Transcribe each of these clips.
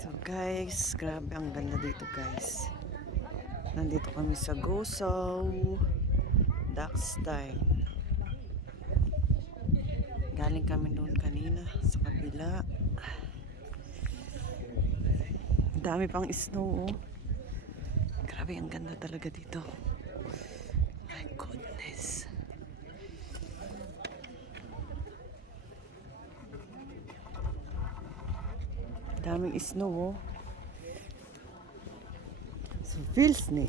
So guys, grabe ang ganda dito guys. Nandito kami sa Gosaw Duckstein. Galing kami doon kanina sa kabila. Dami pang snow oh. Grabe ang ganda talaga dito. My goodness. Daming snow oh. So feels ni.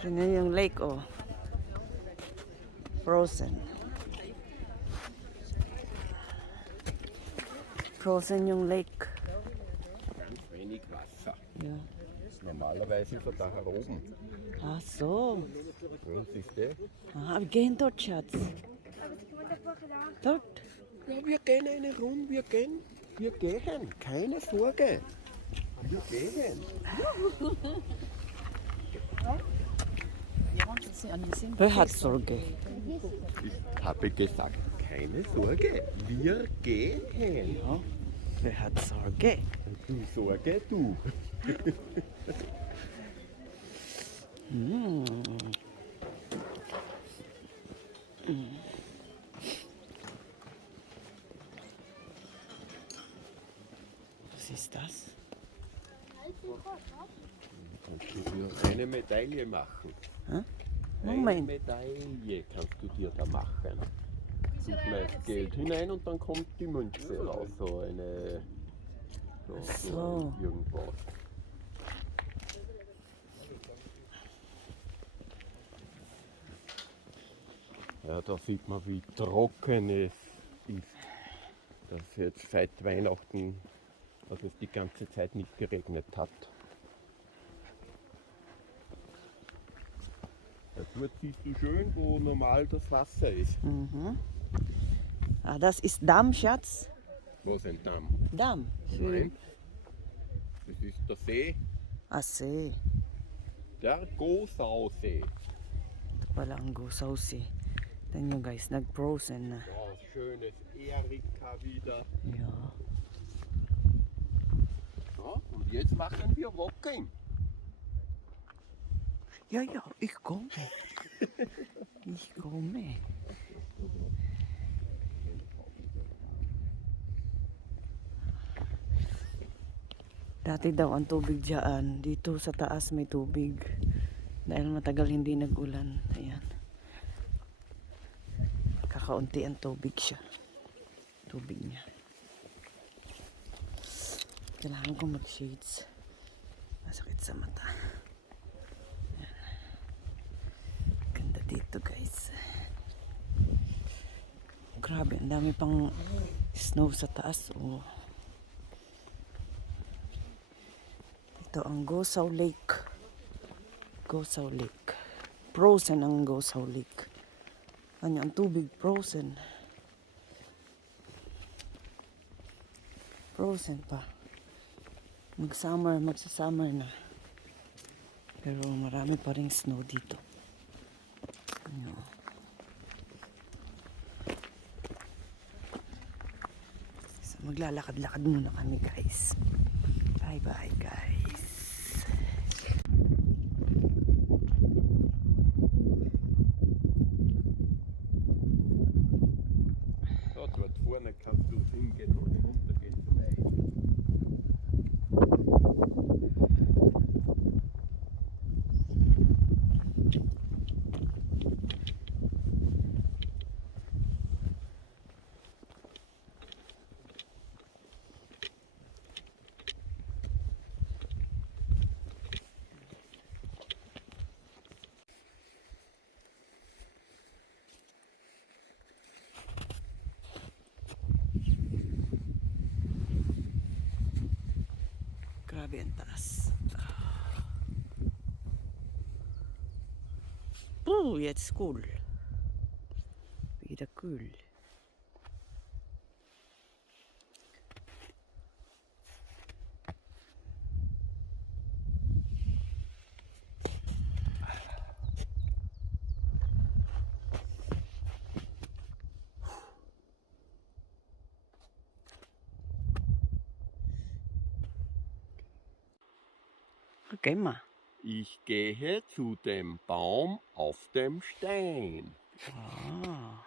Tingnan yung lake oh. Frozen. Frozen yung lake. Ganz wenig Wasser. Ja. Normalerweise ist er da heroben. Ach so. Ja, siehst du? Ah, wir gehen dort, Schatz. Dort. Ja, wir gehen eine Runde, wir gehen. Keine Sorge. Wir gehen. Wer hat Sorge? Ich habe gesagt, keine Sorge. Wir gehen. Ja. Wer hat Sorge? Du Sorge, du. Was ist das? Kannst du dir eine Medaille machen? Hä? Eine Moment. Medaille kannst du dir da machen. Du schmeißt Geld hinein und dann kommt die Münze raus. So eine. So. Irgendwas. Ja, da sieht man, wie trocken es ist. Dass jetzt seit Weihnachten, dass es die ganze Zeit nicht geregnet hat. Ja, dort siehst du schön, wo normal das Wasser ist. Mhm. Ah, das ist Damm, Schatz. Was ein Damm? Damm. Nein. Das ist der See, Ah, See. der Gosausee. Ito pala ang Gosaw Sea. Tignan nyo guys, nag-frozen na. Wow, schönes Erika wieder. Ja. So, und jetzt machen wir Walking. Ja, ja, ich komme. Ich komme. Dati daw ang tubig dyan. Dito sa taas may tubig. Dahil matagal hindi nag-ulan. Ayan. Kakaunti ang tubig siya. Tubig niya. Kailangan ko mag-shades. Masakit sa mata. Ayan. Ganda dito guys. Grabe, ang dami pang snow sa taas. Oh. Ito ang Gosaw Lake. Gosaw Lake. Frozen ang Gosaw Lake. Ano ang tubig? Frozen. Frozen pa. Magsa-summer na. Pero marami pa ring snow dito. Ano. So maglalakad-lakad muna kami guys. Bye-bye guys. So, dort vorne kannst du hingehen und hinuntergehen zum Eis. Grabe ang taas. Oh, jetzt cool. Wieder kühl. Geh mal. Ich gehe zu dem Baum auf dem Stein. Ah.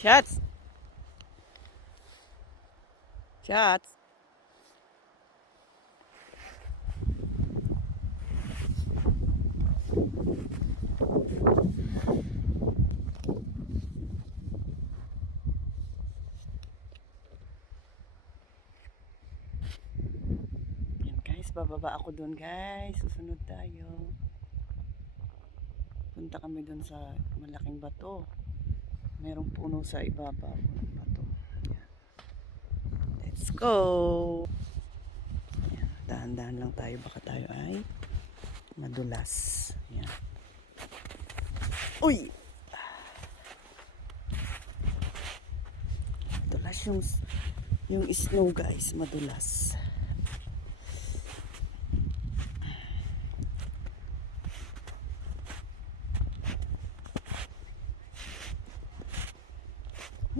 Schatz. Schatz. Yan guys, bababa ako doon guys. Susunod tayo. Punta kami doon sa malaking bato. Merong puno sa ibabaw ng bato. Yan. Let's go! Yan. Dahan-dahan lang tayo. Baka tayo ay madulas. Yan. Uy! Madulas yung snow guys. Madulas.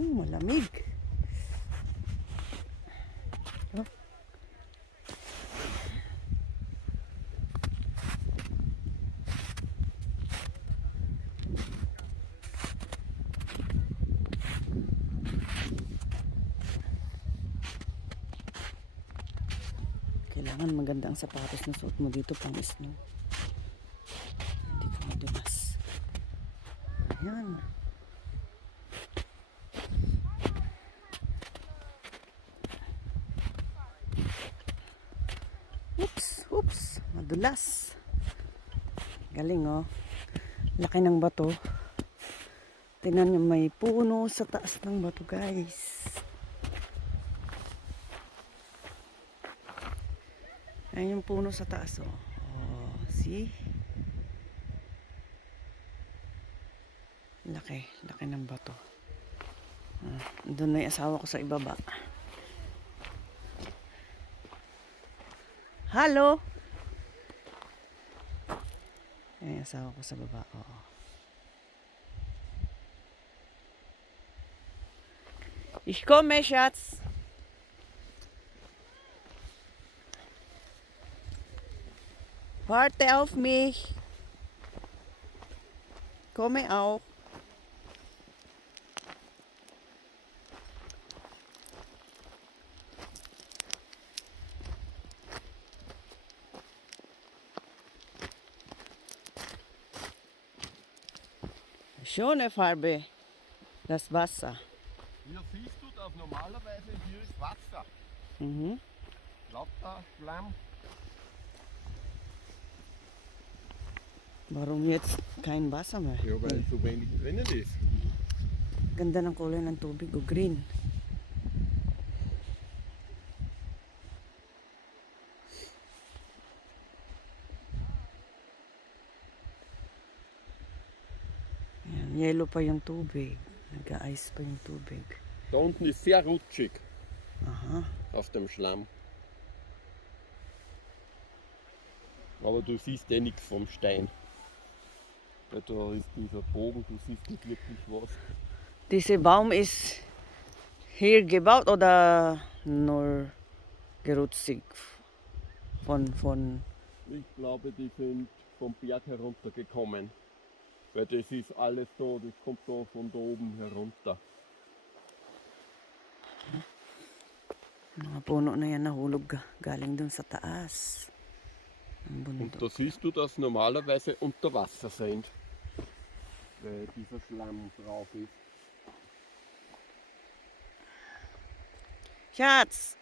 Malamig. Oh. Kailangan maganda ang sapatos na suot mo dito pang snow. Hindi ka madulas. Ayan. Oops, madulas. Galing oh. Laki ng bato. Tingnan niyo may puno sa taas ng bato guys. Ayan yung puno sa taas oh. Oh, see? Laki ng bato. Doon na yung asawa ko sa ibaba. Hello? Ayan yung asawa ko sa baba. Oo. Ich komme, Schatz. Warte auf mich. Komme auch. Schöne Farbe. Das Wasser. Hier siehst du das normalerweise, hier ist Wasser. Mhm. Lauter Schlamm. Warum jetzt kein Wasser mehr? Ja, weil so wenig drinnen ist. Ganda ng kulay ng tubig, o green. Ayan, yellow pa yung tubig. Nag-ice pa yung tubig. Da unten ist sehr rutschig Aha. auf dem Schlamm. Aber du siehst eh nichts vom Stein. Weil da ist dieser Bogen, du siehst nicht wirklich was. Dieser Baum ist hier gebaut oder nur gerutscht von Ich glaube, die sind vom Berg heruntergekommen. Weil das ist alles da, das kommt da von da oben herunter. mga puno na yan nahulog galing dun sa taas. Ang Und bundok. da siehst du, dass normalerweise unter Wasser sind. Weil dieser Schlamm drauf ist. Schatz!